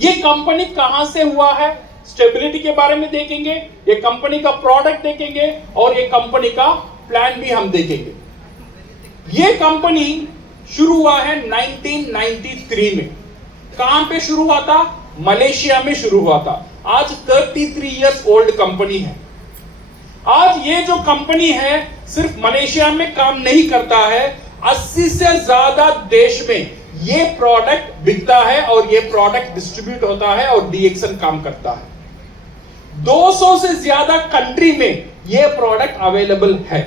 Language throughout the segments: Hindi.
ये कंपनी कहां से हुआ है, स्टेबिलिटी के बारे में देखेंगे, ये कंपनी का प्रोडक्ट देखेंगे और ये कंपनी का प्लान भी हम देखेंगे। ये कंपनी शुरू हुआ है 1993 में। कहां पे शुरू हुआ था? मलेशिया में शुरू हुआ था। आज 33 इयर्स ओल्ड कंपनी है। आज ये जो कंपनी है सिर्फ मलेशिया में काम नहीं करता है, 80 से ज्यादा देश में ये प्रोडक्ट बिकता है और ये प्रोडक्ट डिस्ट्रीब्यूट होता है और डीएक्सन काम करता है। 200 से ज्यादा कंट्री में ये प्रोडक्ट अवेलेबल है।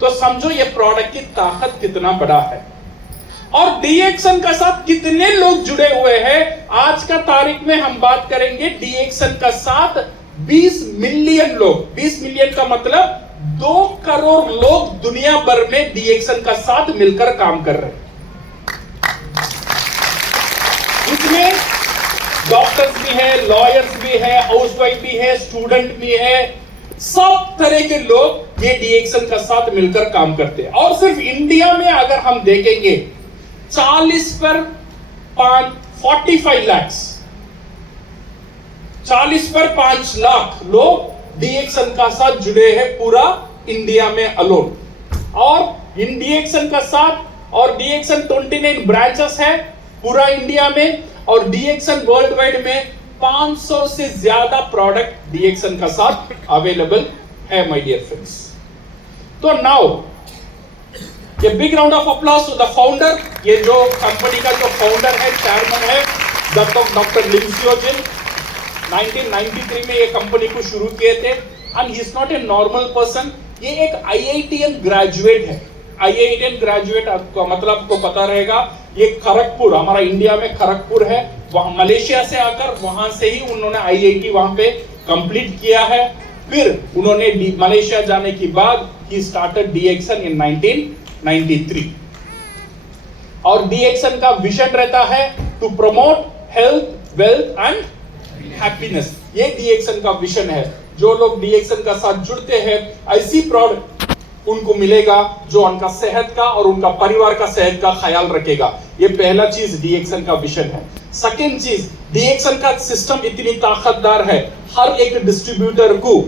तो समझो ये प्रोडक्ट की ताकत कितना बड़ा है और डीएक्सन का साथ कितने लोग जुड़े हुए हैं। आज का तारीख में हम बात करेंगे डीएक्सन का साथ 20 मिलियन लोग। 20 मिलियन का मतलब 2 करोड़ लोग दुनिया भर में डीएक्सन का साथ मिलकर काम कर रहे हैं। इसमें डॉक्टर्स भी है, लॉयर्स भी है, हाउसवाइफ भी है, स्टूडेंट भी है, सब तरह के लोग ये डीएक्सन का साथ मिलकर काम करते हैं। और सिर्फ इंडिया में अगर हम देखेंगे 40 पर 45 लाख 40 पर 5 लाख लोग डीएक्सन का साथ जुड़े हैं पूरा इंडिया में अलोन। और इन डीएक्सन का साथ और डीएक्सन 29 ब्रांचेस है पूरा इंडिया में और डीएक्सन वर्ल्ड वाइड में 500 से ज्यादा प्रोडक्ट डीएक्सन का साथ अवेलेबल है माय डियर फ्रेंड्स। तो नाउ ये big round of applause to the founder. ये जो कंपनी का जो फाउंडर है, चेयरमैन है डॉक्टर लिम सियो जिन। 1993 में ये कंपनी को शुरू किए थे and he is not a normal person. ये एक आईआईटीएन ग्रेजुएट है। आईआईटीएन ग्रेजुएट आपको मतलब आपको पता रहेगा, ये खड़गपुर, हमारा इंडिया में खड़गपुर है, वहां मलेशिया से आकर वहां से ही उन्होंने आईआईटी वहां पे कंप्लीट किया है। फिर उन्होंने मलेशिया जाने के बाद ही स्टार्टेड डीएक्सन इन 1993। और डीएक्सन का विजन रहता है to promote health, wealth and happiness. ये डीएक्सन का विजन है। जो लोग डीएक्सन का साथ जुड़ते हैं, ऐसी प्रोडक्ट उनको मिलेगा जो उनका सेहत का और उनका परिवार का सेहत का ख्याल रखेगा। ये पहला चीज डीएक्सन का विजन है। सेकंड चीज, डीएक्सन का सिस्टम इतनी ताकतदार है, हर एक डिस्ट्रीब्यूटर को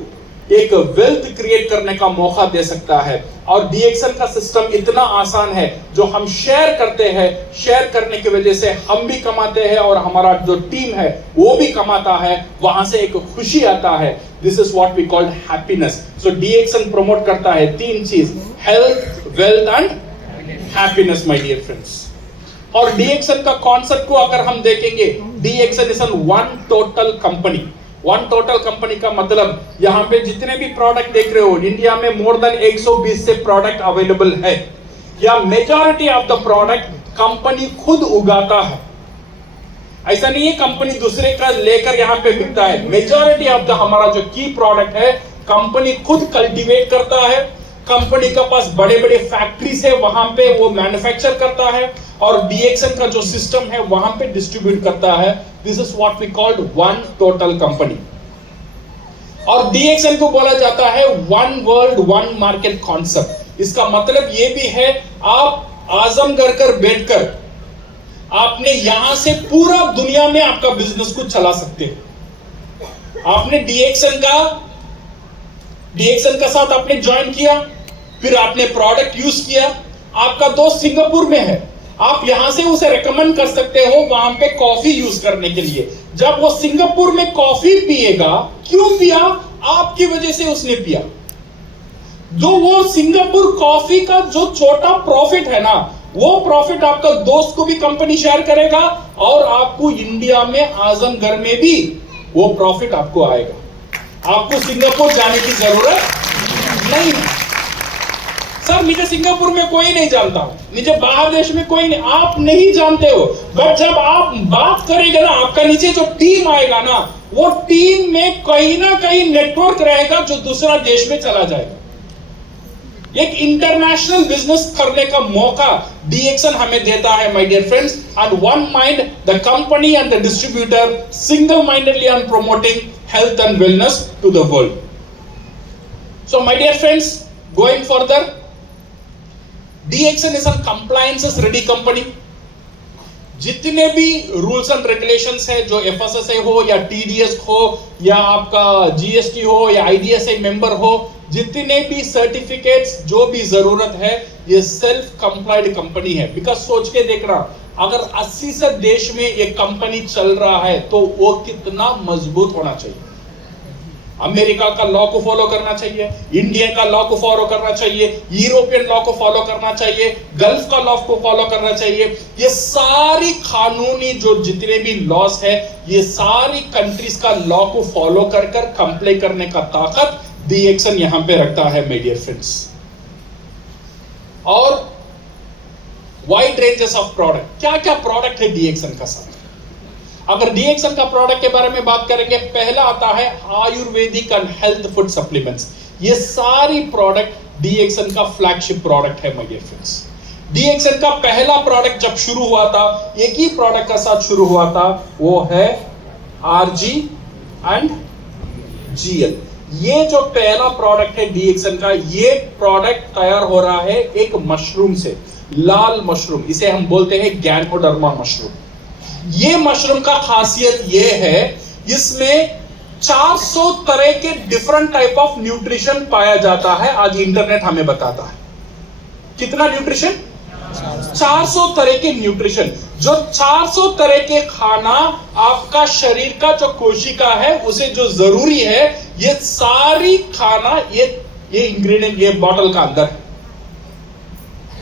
एक वेल्थ क्रिएट करने का मौका दे सकता है। और डीएक्सन का सिस्टम इतना आसान है, जो हम शेयर करते हैं, शेयर करने की वजह से हम भी कमाते हैं और हमारा जो टीम है वो भी कमाता है। वहां से एक खुशी आता है। This is what we called happiness. So DXN promote करता है 3 चीज, health, wealth and happiness my dear friends. और डीएक्सन का कॉन्सेप्ट को अगर हम देखेंगे, DXN is an one total company. One total company का मतलब यहां पे जितने भी प्रोडक्ट देख रहे हो, इंडिया में मोर देन 120 से प्रोडक्ट अवेलेबल है। या majority of the product company खुद उगाता है। ऐसा नहीं है कंपनी दूसरे का लेकर यहां पे बिकता है। मेजॉरिटी ऑफ द हमारा जो की प्रोडक्ट है कंपनी खुद कल्टीवेट करता है। कंपनी के पास बड़े बड़े फैक्ट्रीज है, वहां पे वो मैन्युफैक्चर करता है और डीएक्सन का जो सिस्टम है वहां पे डिस्ट्रीब्यूट करता है। This is what we called one total company. और डीएक्सन को बोला जाता है one world one market concept. इसका मतलब ये भी है, आप आजमगढ़ कर बैठकर आपने यहां से पूरा दुनिया में आपका बिजनेस को चला सकते हो। आपने डीएक्सन का साथ आपने ज्वाइन किया, फिर आपने प्रोडक्ट यूज किया, आपका दोस्त सिंगापुर में है, आप यहां से उसे रेकमेंड कर सकते हो वहां पे कॉफी यूज करने के लिए। जब वो सिंगापुर में कॉफी पिएगा, क्यों पिया? आपकी वजह से उसने पिया। जो वो सिंगापुर कॉफी का जो छोटा प्रॉफिट है ना, वो प्रॉफिट आपका दोस्त को भी कंपनी शेयर करेगा और आपको इंडिया में आजमगढ़ में भी वो प्रॉफिट आपको आएगा। आपको सिंगापुर जाने की जरूरत नहीं। सर मुझे सिंगापुर में कोई नहीं जानता हूं, मुझे बाहर देश में कोई नहीं, आप नहीं जानते हो। बट जब आप बात करेंगे ना, आपका नीचे जो टीम आएगा ना, वो टीम में कहीं ना कहीं नेटवर्क रहेगा जो दूसरा देश में चला जाएगा। एक इंटरनेशनल बिजनेस करने का मौका डीएक्सन हमें देता है my dear friends. And one mind the company and the distributor single mindedly on promoting health and wellness to the world. So my dear friends, going further, DXN is a compliance ready company. जितने भी रूल्स एंड रेगुलेशंस है, जो FSSAI हो या TDS हो या आपका GST हो या IDSI मेंबर हो, जितने भी सर्टिफिकेट्स जो भी जरूरत है, ये सेल्फ कंप्लाइड कंपनी है। बिकॉज सोच के देखना, अगर 80 से देश में ये कंपनी चल रहा है तो वो कितना मजबूत होना चाहिए। अमेरिका का लॉ को फॉलो करना चाहिए, इंडिया का लॉ को फॉलो करना चाहिए, यूरोपियन लॉ को फॉलो करना चाहिए, गल्फ का लॉ को फॉलो करना चाहिए। ये सारी कानूनी जो जितने भी लॉस है, ये सारी कंट्रीज का लॉ को फॉलो कर कर कंप्लाई करने का ताकत DXN यहां पे रखता है माय डियर फ्रेंड्स। और वाइड रेंजेस ऑफ प्रोडक्ट, क्या क्या प्रोडक्ट है DXN का साथ। अगर DXN का प्रोडक्ट के बारे में बात करेंगे, पहला आता है Ayurvedic and health food supplements. ये सारी प्रोडक्ट DXN का फ्लैगशिप प्रोडक्ट है माय डियर फ्रेंड्स। DXN का पहला प्रोडक्ट जब शुरू हुआ था, एक ही प्रोडक्ट का साथ शुरू हुआ था, वो है RG एंड GL। ये जो पहला प्रोडक्ट है DXN का, ये प्रोडक्ट तैयार हो रहा है एक मशरूम से, लाल मशरूम, इसे हम बोलते हैं गैनोडर्मा मशरूम। ये मशरूम का खासियत ये है, इसमें 400 तरह के डिफरेंट टाइप ऑफ न्यूट्रिशन पाया जाता है। आज इंटरनेट हमें बताता है कितना न्यूट्रिशन, 400 तरह के न्यूट्रिशन। जो 400 तरह के खाना आपका शरीर का जो कोशिका है उसे जो जरूरी है, ये सारी खाना ये इंग्रेडिएंट ये बॉटल का अंदर है।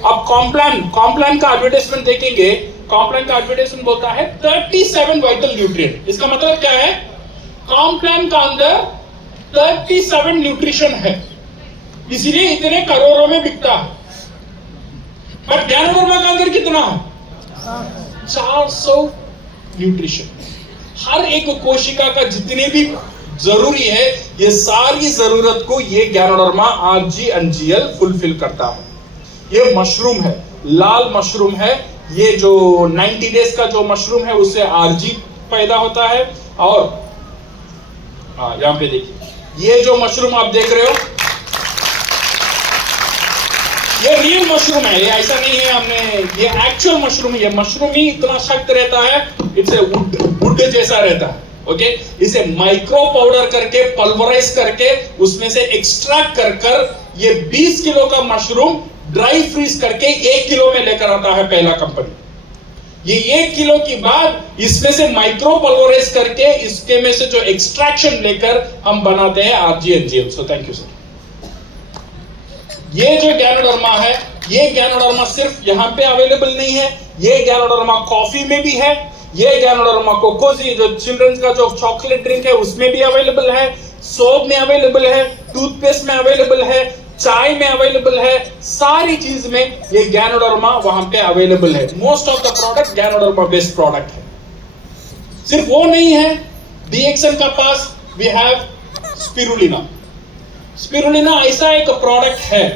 अब कॉम्प्लान का एडवर्टाइजमेंट देखेंगे, कॉम्प्लान का एडवर्टाइजमेंट बोलता है 37 वाइटल न्यूट्रिएंट। इसका मतलब क्या है, कॉम्प्लान का अंदर 37 न्यूट्रिशन है, इसलिए इतने करोड़ों में बिकता है। पर गैनोडर्मा का अंदर कितना है, 400 न्यूट्रिशन। हर एक कोशिका का जितने भी जरूरी है, ये सारी जरूरत को ये ganoderma RG and GL fulfil करता है। ये मशरूम है, लाल मशरूम है। ये जो 90 डेज का जो मशरूम है उससे RG पैदा होता है। और यहां पे देखिए, ये जो मशरूम आप देख रहे हो, ये रियल मशरूम है, ये ऐसा नहीं है हमने, ये एक्चुअल मशरूम है। ये मशरूम ही इतना सख्त रहता है, इट्स वुड जैसा रहता है। ओके, इसे माइक्रो पाउडर करके पल्वराइज करके उसमें से एक्सट्रैक्ट कर कर ये 20 किलो का मशरूम ड्राई फ्रीज करके 1 किलो में लेकर आता है पहला कंपनी। ये 1 किलो के बाद इसमें से माइक्रो पल्वराइज करके इसके में से जो एक्सट्रैक्शन लेकर हम बनाते हैं RG and GL। So thank you sir. ये जो गैनोडर्मा है, ये गैनोडर्मा सिर्फ यहां पे अवेलेबल नहीं है, ये गैनोडर्मा कॉफी में भी है, ये गैनोडर्मा कोकोजी जो चिल्ड्रंस का जो चॉकलेट ड्रिंक है उसमें भी अवेलेबल है, सोप में अवेलेबल है, टूथपेस्ट में अवेलेबल है, चाय में अवेलेबल है, सारी चीज में ये गैनोडर्मा वहां पे अवेलेबल है। Most of the product ganoderma based product है। सिर्फ वो नहीं है, DXN का पास वी हैव स्पिरुलिना। स्पिरुलिना ऐसा एक प्रोडक्ट है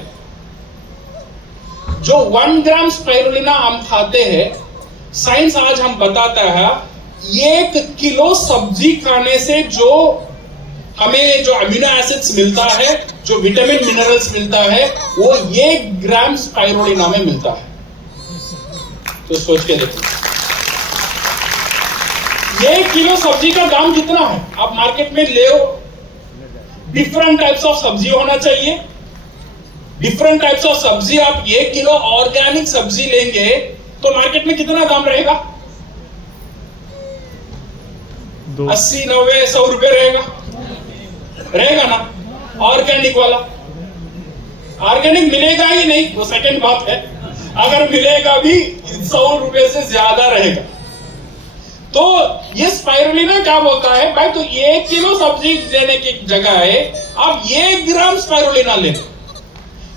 जो 1 ग्राम स्पिरुलिना हम खाते हैं, साइंस आज हम बताता है 1 किलो सब्जी खाने से जो हमें जो अमीनो एसिड्स मिलता है, जो विटामिन मिनरल्स मिलता है, वो 1 ग्राम स्पाइरुलिना में मिलता है। तो सोच के देखो, 1 किलो सब्जी का दाम कितना है। आप मार्केट में ले, डिफरेंट टाइप्स ऑफ सब्जी होना चाहिए, डिफरेंट टाइप्स ऑफ सब्जी। आप 1 किलो ऑर्गेनिक सब्जी लेंगे तो मार्केट में कितना दाम रहेगा, 80, 90, 100 रुपए रहेगा ना। ऑर्गेनिक वाला, ऑर्गेनिक मिलेगा ही नहीं, वो सेकंड बात है, अगर मिलेगा भी 100 रुपए से ज्यादा रहेगा। तो ये स्पाइरुलिना क्या बोलता है भाई, तो 1 किलो सब्जी लेने की जगह है आप 1 ग्राम स्पाइरुलिना ले।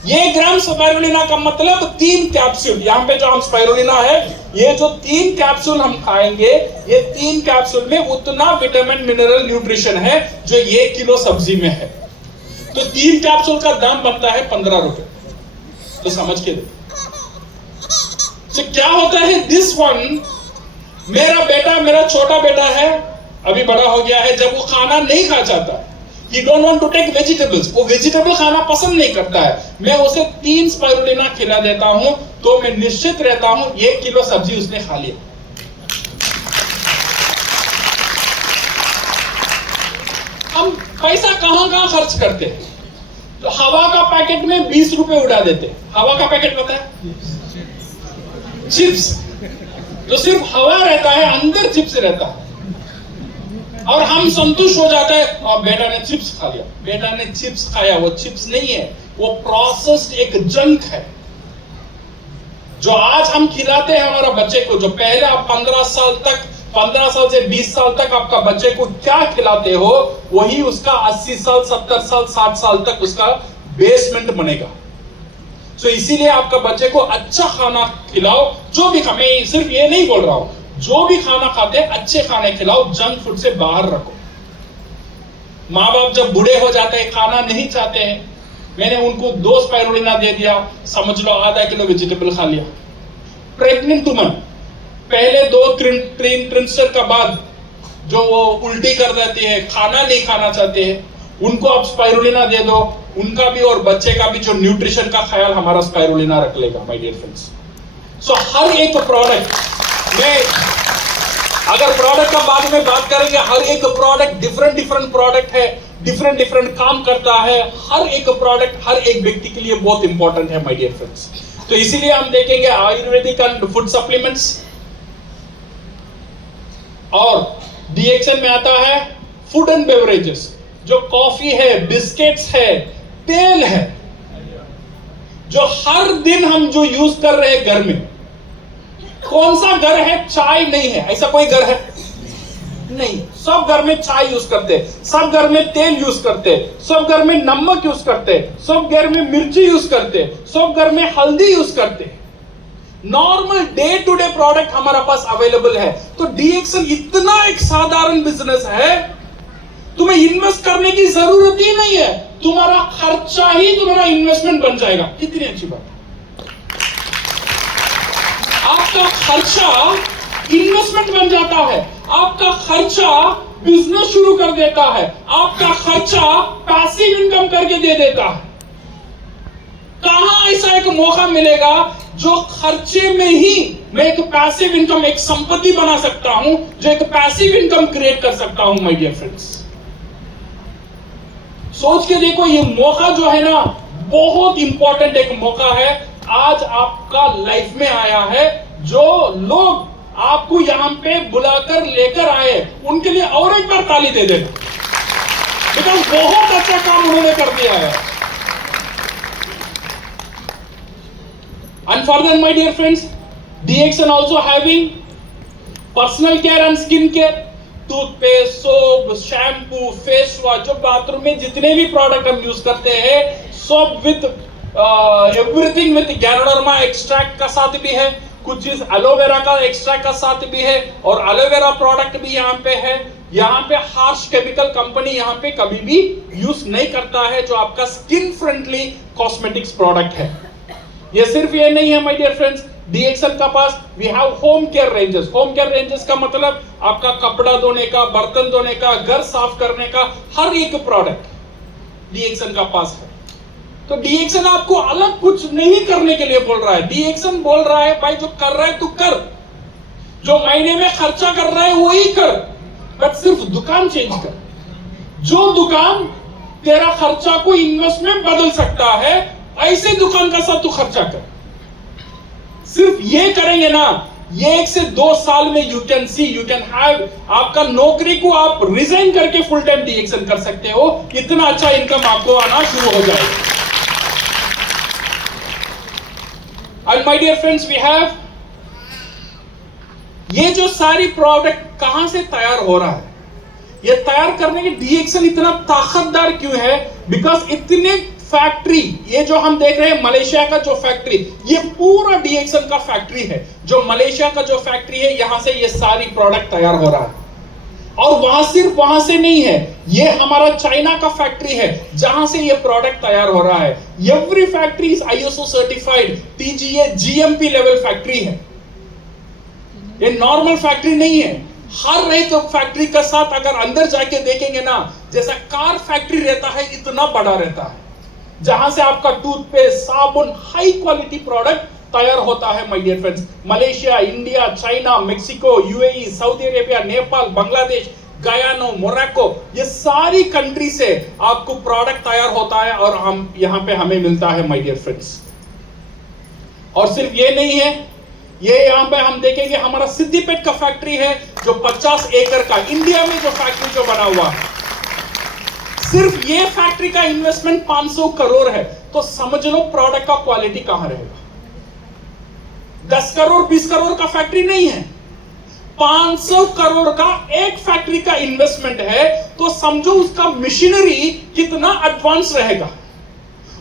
1 ग्राम स्पाइरुलिना का मतलब 3 कैप्सूल। यहाँ पे जो हम स्पाइरुलिना है, ये जो 3 कैप्सूल हम खाएंगे, ये 3 कैप्सूल में उतना विटामिन मिनरल न्यूट्रिशन है जो 1 किलो सब्जी में है। तो 3 कैप्सूल का दाम बनता है 15 रुपए। तो समझ के देखो तो क्या होता है। दिस वन, मेरा छोटा बेटा है, अभी बड़ा हो गया है, जब वो खाना नहीं खा चाहता, he don't want to take vegetables, वो वेजिटेबल खाना पसंद नहीं करता है, मैं उसे 3 स्पाइरुलिना खिला देता हूं तो मैं निश्चित रहता हूं 1 किलो सब्जी उसने खा लिया। पैसा कहां कहां खर्च करते हैं। तो हवा का पैकेट में 20 रुपए उड़ा देते हैं। हवा का पैकेट पता है, चिप्स, तो सिर्फ हवा रहता है, अंदर चिप्स रहता है, और हम संतुष्ट हो जाते हैं, और बेटा ने चिप्स खा लिया, बेटा ने चिप्स खाया। वो चिप्स नहीं है, वो प्रोसेस्ड एक जंक है जो आज हम खिलाते हैं हमारा बच्चे को। जो पहले आप 15 साल से 20 साल तक आपका बच्चे को क्या खिलाते हो, वही उसका 80 साल 70 साल 60 साल तक उसका बेसमेंट बनेगा। सो इसीलिए आपका बच्चे को अच्छा खाना खिलाओ। जो भी मैं सिर्फ ये नहीं बोल रहा हूं, जो भी खाना खाते हैं अच्छे खाने खिलाओ, जंक फूड से बाहर रखो। माँ बाप जब बूढ़े हो जाते हैं, खाना नहीं चाहते हैं, मैंने उनको 2 स्पाइरुलिना दे दिया, समझ लो आधा किलो वेजिटेबल खा लिया। प्रेग्नेंट वुमन पहले 2 ट्रिमस्टर का बाद जो वो उल्टी कर देती है, खाना नहीं खाना चाहते हैं, उनको आप स्पाइरुलिना दे दो, उनका भी और बच्चे का भी जो न्यूट्रिशन का ख्याल हमारा स्पाइरुलिना रख लेगा माय डियर फ्रेंड्स। सो हर एक प्रोडक्ट में, अगर प्रोडक्ट का बाद में बात करेंगे, हर एक प्रोडक्ट डिफरेंट प्रोडक्ट है, डिफरेंट काम करता है। हर एक प्रोडक्ट हर एक व्यक्ति के लिए बहुत इंपॉर्टेंट है माय डियर फ्रेंड्स। तो इसीलिए हम देखेंगे आयुर्वेदिक एंड फूड सप्लीमेंट्स, और डीएक्सन में आता है फूड एंड बेवरेजेस, जो कॉफी है, बिस्किट्स है, तेल है, जो हर दिन हम जो यूज कर रहे हैं घर में। कौन सा घर है चाय नहीं है? ऐसा कोई घर है? नहीं। सब घर में चाय यूज करते हैं, सब घर में तेल यूज करते हैं, सब घर में नमक यूज करते हैं, सब घर में मिर्ची यूज करते हैं, सब घर में हल्दी यूज करते हैं। Normal day to day product हमारा पास अवेलेबल है। तो डीएक्सन इतना एक साधारण बिजनेस है, तुम्हें इन्वेस्ट करने की जरूरत ही नहीं है, तुम्हारा खर्चा ही तुम्हारा इन्वेस्टमेंट बन जाएगा। कितनी अच्छी बात। आपका खर्चा इन्वेस्टमेंट बन जाता है, आपका खर्चा बिजनेस शुरू कर देता है, आपका खर्चा पैसिव इनकम करके दे देता है। कहां ऐसा एक मौका मिलेगा जो खर्चे में ही मैं एक पैसिव इनकम, एक संपत्ति बना सकता हूं, जो एक पैसिव इनकम क्रिएट कर सकता हूं माय डियर फ्रेंड्स। सोच के देखो, ये मौका जो है ना, बहुत इंपॉर्टेंट एक मौका है, आज आपका लाइफ में आया है। जो लोग आपको यहां पे बुलाकर लेकर आए, उनके लिए और एक बार ताली दे देना, बिकॉज बहुत अच्छा काम उन्होंने कर दिया है। And further, my dear friends, DXN also having personal care and skin care, toothpaste, soap, shampoo, face wash, जो बाथरूम में जितने भी प्रोडक्ट हम यूज करते हैं, सब with everything with ganoderma extract का साथ भी है, कुछ चीज एलोवेरा का एक्सट्रैक्ट का साथ भी है, और एलोवेरा प्रोडक्ट भी यहाँ पे है। यहाँ पे हार्श केमिकल कंपनी यहाँ पे कभी भी यूज नहीं करता है, जो आपका स्किन फ्रेंडली कॉस्मेटिक्स प्रोडक्ट है। ये सिर्फ ये नहीं है माय डियर फ्रेंड्स, डीएक्सन का पास we have home care ranges. Home care ranges का मतलब आपका कपड़ा धोने का, बर्तन धोने का, घर साफ करने का हर एक प्रोडक्ट डीएक्सन का पास है। तो डीएक्सन आपको अलग कुछ नहीं करने के लिए बोल रहा है। डीएक्सन बोल रहा है भाई, जो कर रहा है तू कर, जो महीने में खर्चा कर रहा है वही कर, बट सिर्फ दुकान चेंज कर। जो दुकान तेरा खर्चा को इन्वेस्टमेंट बदल सकता है, ऐसे दुकान का साथ तू खर्चा कर। सिर्फ ये करेंगे ना, ये 1 से 2 साल में यू कैन हैव, आपका नौकरी को आप रिजाइन करके फुल टाइम डीएक्सन कर सकते हो। इतना अच्छा इनकम आपको आना शुरू हो जाएगा। And my dear friends, we have, ये जो सारी प्रोडक्ट कहां से तैयार हो रहा है, ये तैयार करने के डीएक्सन इतना ताकतदार क्यों है? बिकॉज इतने फैक्ट्री, ये जो हम देख रहे हैं मलेशिया का जो फैक्ट्री, ये पूरा डीएक्सन का फैक्ट्री है। जो मलेशिया का जो फैक्ट्री है, यहां से ये सारी प्रोडक्ट तैयार हो रहा है। और वहां सिर्फ वहां से नहीं है, ये हमारा चाइना का फैक्ट्री है जहां से ये प्रोडक्ट तैयार हो रहा है। Every factory is ISO certified, TGA, GMP level factory है। ये नॉर्मल फैक्ट्री नहीं है। हर एक फैक्ट्री का साथ अगर अंदर जाके देखेंगे ना, जैसा कार फैक्ट्री रहता है, इतना बड़ा रहता है, जहां से आपका टूथपेस्ट, साबुन, हाई क्वालिटी प्रोडक्ट तैयार होता है my dear friends. Malaysia, India, China, Mexico, UAE, Saudi Arabia, Nepal, Bangladesh, Guyana, Morocco, ये सारी कंट्री से आपको प्रोडक्ट तैयार होता है और हम यहां पे हमें मिलता है माय डियर फ्रेंड्स। और सिर्फ ये नहीं है, ये यहां पे हम देखेंगे हमारा सिद्दीपेट का फैक्ट्री है जो 50 एकड़ का इंडिया में जो फैक्ट्री जो बना हुआ है, सिर्फ ये फैक्ट्री का इन्वेस्टमेंट 500 करोड़ है। तो समझ लो प्रोडक्ट का क्वालिटी कहां रहेगा। 10 करोड़ 20 करोड़ का फैक्ट्री नहीं है, 500 करोड़ का एक फैक्ट्री का इन्वेस्टमेंट है। तो समझो उसका मशीनरी कितना एडवांस रहेगा,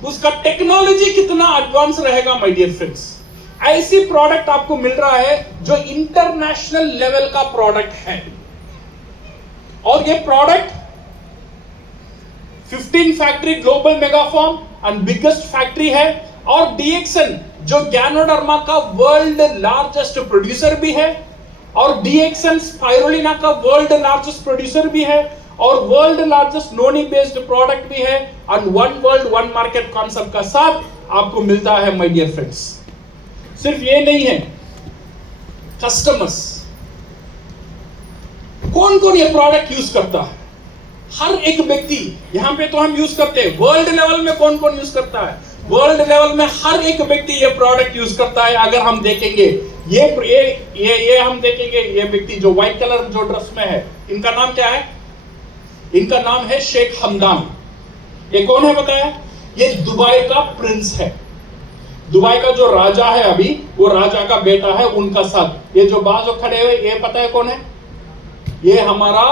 उसका टेक्नोलॉजी कितना एडवांस रहेगा माय डियर फ्रेंड्स। ऐसी प्रोडक्ट आपको मिल रहा है जो इंटरनेशनल लेवल का प्रोडक्ट है। और ये product 15 factory global mega farm and biggest factory है। और डीएक्सन जो गैनोडर्मा का वर्ल्ड लार्जेस्ट प्रोड्यूसर भी है, और डीएक्सन स्पाइरुलिना का वर्ल्ड लार्जेस्ट प्रोड्यूसर भी है, और वर्ल्ड लार्जेस्ट नोनी बेस्ड प्रोडक्ट भी है। और one world one market concept का साथ आपको मिलता है माय डियर फ्रेंड्स। सिर्फ ये नहीं है, कस्टमर्स कौन कौन ये प्रोडक्ट यूज करता है, हर एक व्यक्ति यहां पे तो हम यूज करते हैं। वर्ल्ड लेवल में कौन कौन यूज करता है, वर्ल्ड लेवल में हर एक व्यक्ति ये प्रोडक्ट यूज करता है। अगर हम देखेंगे ये हम देखेंगे, ये व्यक्ति जो व्हाइट कलर जो ड्रेस में है, इनका नाम क्या है, इनका नाम है शेख हमदान। ये कौन है बताया, ये दुबई का प्रिंस है। दुबई का जो राजा है अभी, वो राजा का बेटा है उनका साथ। ये जो बाजू खड़े हुए, ये पता है कौन है, ये हमारा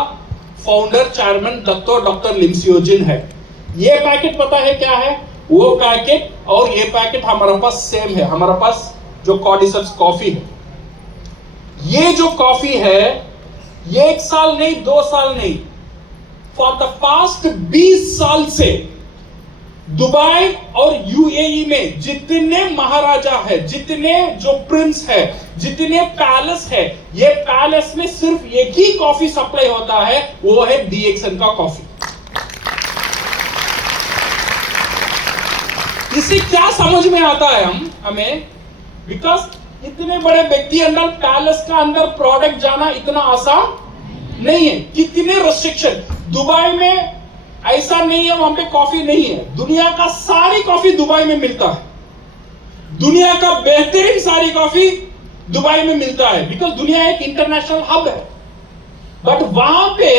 फाउंडर चेयरमैन डॉक्टर लिमसियोजिन है। ये पैकेट पता है क्या है, वो पैकेट और ये पैकेट हमारे पास सेम है। हमारे पास जो कॉर्डिसेप्स कॉफी है, ये जो कॉफी है, ये 1 साल नहीं 2 साल नहीं, फॉर द पास्ट 20 साल से दुबई और यूएई में जितने महाराजा है, जितने जो प्रिंस है, जितने पैलेस है, ये पैलेस में सिर्फ एक ही कॉफी सप्लाई होता है, वो है डीएक्सन का कॉफी। इससे क्या समझ में आता है हमें, बिकॉज इतने बड़े व्यक्ति अंदर पैलेस का अंदर प्रोडक्ट जाना इतना आसान नहीं है। कितने रेस्ट्रिक्शन, दुबई में ऐसा नहीं है वहां पे कॉफी नहीं है, दुनिया का सारी कॉफी दुबई में मिलता है। दुनिया का बेहतरीन सारी कॉफी दुबई में मिलता है, बिकॉज दुनिया एक इंटरनेशनल हब है। बट वहां पे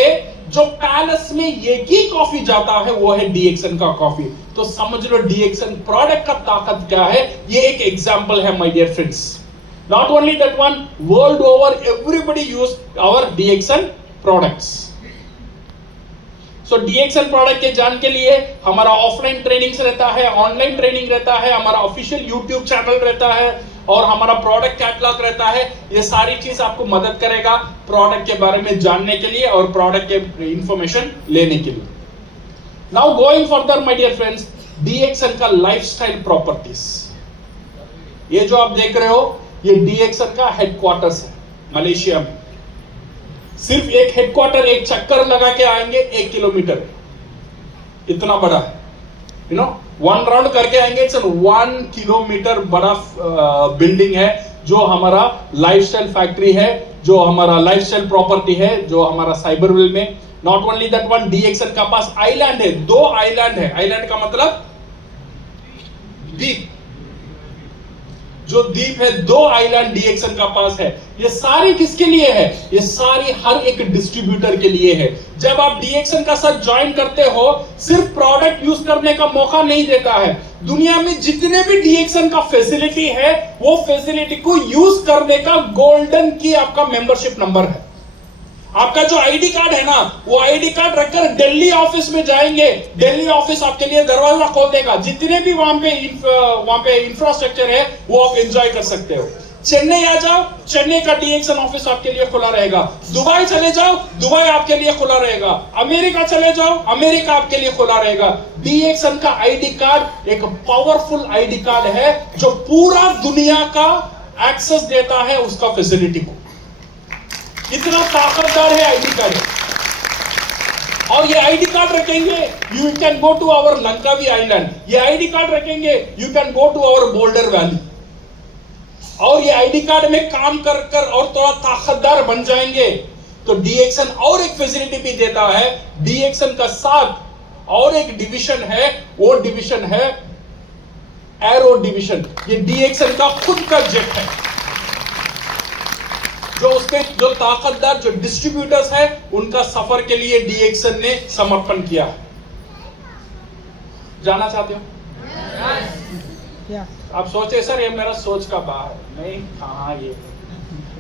जो पैलेस में एक ही कॉफी जाता है, वो है डीएक्सन का कॉफी। तो समझ लो डीएक्सन प्रोडक्ट का ताकत क्या है। ये एक एग्जांपल है my dear friends. Not only that one, world over everybody use our DXN products. So DXN product के जान के लिए हमारा ऑफलाइन ट्रेनिंग्स रहता है, ऑनलाइन ट्रेनिंग रहता है, हमारा ऑफिशियल यूट्यूब चैनल रहता है, और हमारा प्रोडक्ट कैटलॉग रहता है। ये सारी चीज आपको मदद करेगा प्रोडक्ट के बारे में जानने के लिए और प्रोडक्ट के इंफॉर्मेशन लेने के लिए। Now going further my dear friends, DXN का लाइफस्टाइल प्रॉपर्टीज, ये जो आप देख रहे हो, ये डीएक्सन का हेडक्वार्टर्स है मलेशिया में। सिर्फ एक हेडक्वार्टर, एक चक्कर लगा के आएंगे 1 किलोमीटर, इतना बड़ा है, यू नो, 1 राउंड करके आएंगे। इट्स 1 किलोमीटर बड़ा बिल्डिंग है, जो हमारा लाइफस्टाइल फैक्ट्री है, जो हमारा लाइफस्टाइल प्रॉपर्टी है, जो हमारा साइबरविल में। नॉट ओनली दैट वन, डीएक्सन का पास आइलैंड है, 2 आइलैंड है। आइलैंड का मतलब द्वीप, जो द्वीप है, 2 आइलैंड डीएक्सन का पास है। ये सारी किसके लिए है, ये सारी हर एक डिस्ट्रीब्यूटर के लिए है। जब आप डीएक्सन का साथ ज्वाइन करते हो, सिर्फ प्रोडक्ट यूज करने का मौका नहीं देता है, दुनिया में जितने भी डीएक्सन का फैसिलिटी है, वो फैसिलिटी को यूज करने का गोल्डन की आपका मेंबरशिप नंबर है। आपका जो आईडी कार्ड है ना, वो आईडी कार्ड रखकर दिल्ली ऑफिस में जाएंगे, दिल्ली ऑफिस आपके लिए दरवाजा खोल देगा। जितने भी वहां पे इंफ्रास्ट्रक्चर है, वो आप एंजॉय कर सकते हो। चेन्नई आ जाओ, चेन्नई का डीएक्सन ऑफिस आपके लिए खुला रहेगा। दुबई चले जाओ, दुबई आपके लिए खुला रहेगा। अमेरिका चले जाओ, अमेरिका आपके लिए खुला रहेगा। डीएक्सन का आईडी कार्ड एक पावरफुल आईडी कार्ड है, जो पूरा दुनिया का एक्सेस देता है उसका फैसिलिटी को। इतना ताकतदार है आईडी कार्ड। और ये आईडी कार्ड रखेंगे, you can go to our Langkawi island. ये आईडी कार्ड रखेंगे, you can go to our Boulder Valley. और ये आईडी कार्ड में काम कर कर और थोड़ा ताकतदार बन जाएंगे, तो डीएक्सन और एक फैसिलिटी भी देता है। डीएक्सन का साथ और एक डिवीजन है, वो डिवीजन है एरो डिवीजन। ये डीएक्सन का खुद का जेट है, जो उसके जो ताकतदार जो डिस्ट्रीब्यूटर्स है उनका सफर के लिए डीएक्सन ने समर्पण किया है। जाना चाहते हो? आप सोचे सर ये मेरा सोच का बाहर नहीं, कहां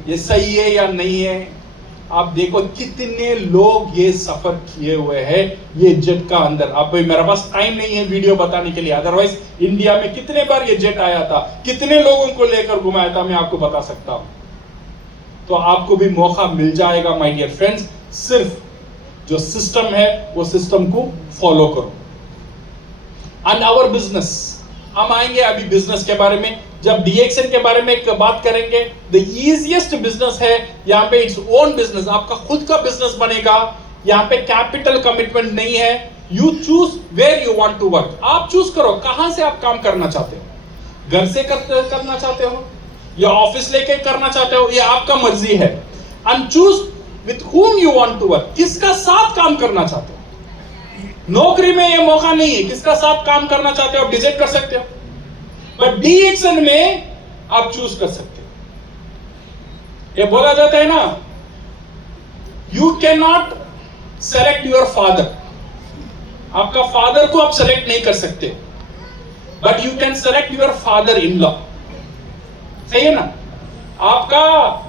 ये सही है या नहीं है। आप देखो कितने लोग ये सफर किए हुए हैं ये जेट का अंदर। अब मेरा पास टाइम नहीं है वीडियो बताने के लिए, अदरवाइज इंडिया में कितने बार ये जेट आया था, कितने लोगों को लेकर घुमाया था, मैं आपको बता सकता हूं। तो आपको भी मौका मिल जाएगा माय डियर फ्रेंड्स, सिर्फ जो सिस्टम है वो सिस्टम को फॉलो करो। एंड आवर बिजनेस, हम आएंगे अभी बिजनेस के बारे में, जब डीएक्सन के बारे में एक बात करेंगे। द इजीएस्ट बिजनेस है यहाँ पे इट्स ओन बिजनेस, आपका खुद का बिजनेस बनेगा। यहाँ पे कैपिटल कमिटमेंट नहीं है। You choose where you want to work, आप चूज करो कहां से आप काम करना चाहते हो। घर से करना चाहते हो या ऑफिस लेके करना चाहते हो, ये आपका मर्जी है। And choose with whom you want to work, किसका साथ काम करना चाहते हो। नौकरी में ये मौका नहीं है, किसका साथ काम करना चाहते हो आप डिसाइड कर सकते हो, बट डीएक्सन में आप चूज कर सकते हो। ये बोला जाता है ना, you can not select your father, आपका फादर को आप सेलेक्ट नहीं कर सकते, but you can select your father in law. सही है ना, आपका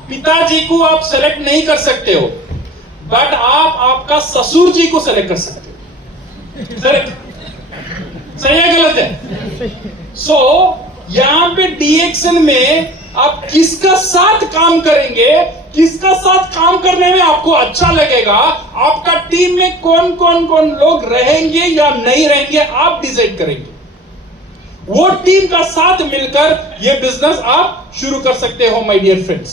पिताजी को आप सेलेक्ट नहीं कर सकते हो, बट आप आपका ससुर जी को सेलेक्ट कर सकते हो। सही है गलत है? सो यहां पे डीएक्सन में आप किसका साथ काम करेंगे, किसका साथ काम करने में आपको अच्छा लगेगा, आपका टीम में कौन कौन कौन लोग रहेंगे या नहीं रहेंगे, आप डिसाइड करेंगे। वो टीम का साथ मिलकर ये बिजनेस आप शुरू कर सकते हो माय डियर फ्रेंड्स।